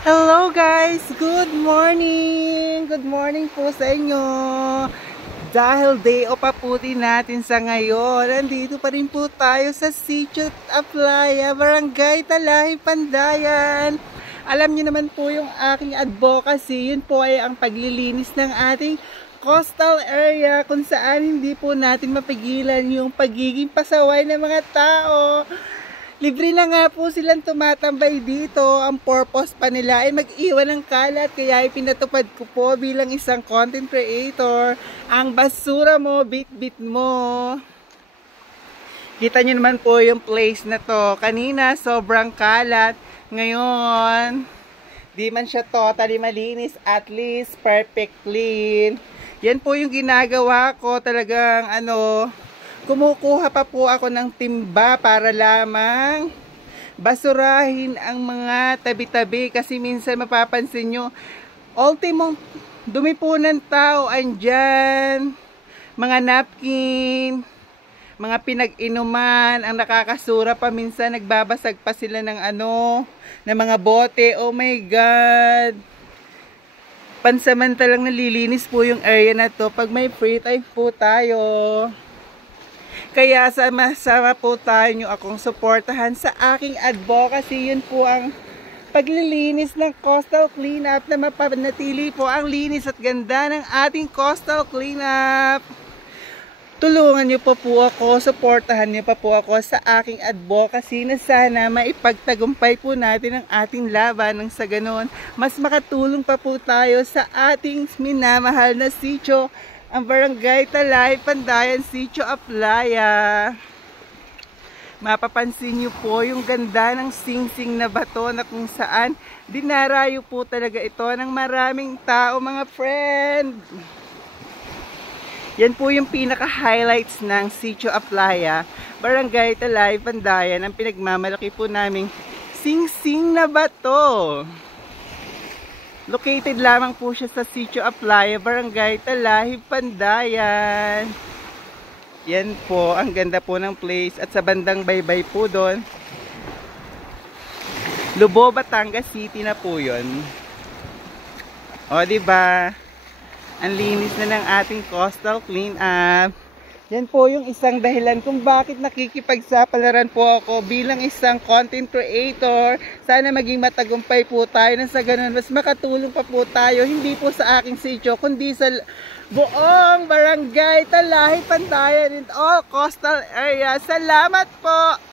Hello guys! Good morning! Good morning po sa inyo! Dahil day off pa po din natin sa ngayon, nandito pa rin po tayo sa Sitio Aplaya, Barangay Talahi, Pandayan. Alam niyo naman po yung aking advocacy, yun po ay ang paglilinis ng ating coastal area kung saan hindi po natin mapigilan yung pagiging pasaway ng mga tao. Libre na nga po silang tumatambay dito. Ang purpose pa nila ay mag-iwan ng kalat. Kaya ipinatupad ko po bilang isang content creator. Ang basura mo, bit-bit mo. Kita nyo naman po yung place na to. Kanina, sobrang kalat. Ngayon, di man siya totally malinis. At least, perfect clean. Yan po yung ginagawa ko. Talagang, kumukuha pa po ako ng timba para lamang basurahin ang mga tabi-tabi kasi minsan mapapansin nyo, ultimong dumi po ng tao andyan, mga napkin, mga pinag-inuman, ang nakakasura pa minsan, nagbabasag pa sila ng ng mga bote. Oh my God! Pansamantalang nalilinis po yung area na to pag may free time po tayo. Kaya sama-sama po tayo nyo akong suportahan sa aking advocacy. Yun po ang paglilinis ng coastal cleanup na mapanatili po ang linis at ganda ng ating coastal cleanup. Tulungan nyo pa po ako, suportahan nyo pa po ako sa aking advocacy na sana maipagtagumpay po natin ang ating laban nang sa ganon. Mas makatulong pa po tayo sa ating minamahal na sitio, ang Barangay Talahi, Pandayan, Sitio Aplaya. Mapapansin niyo po yung ganda ng singsing na bato na kung saan dinarayo po talaga ito ng maraming tao, mga friend. Yan po yung pinaka-highlights ng Sitio Aplaya, Barangay Talahi, Pandayan. Ang pinagmamalaki po naming singsing na bato. Located lamang po siya sa Sitio Aplaya, Barangay Talahi, Pandayan. Yan po, ang ganda po ng place. At sa bandang baybay po doon, Lubo, Batangas City na po yun. O, diba? Ang linis na ng ating coastal cleanup. Yan po yung isang dahilan kung bakit nakikipagsapalaran po ako bilang isang content creator. Sana maging matagumpay po tayo na sa ganun. Mas makatulong pa po tayo, hindi po sa aking sitio, kundi sa buong Barangay Talahi, Pandayan and all coastal area. Salamat po!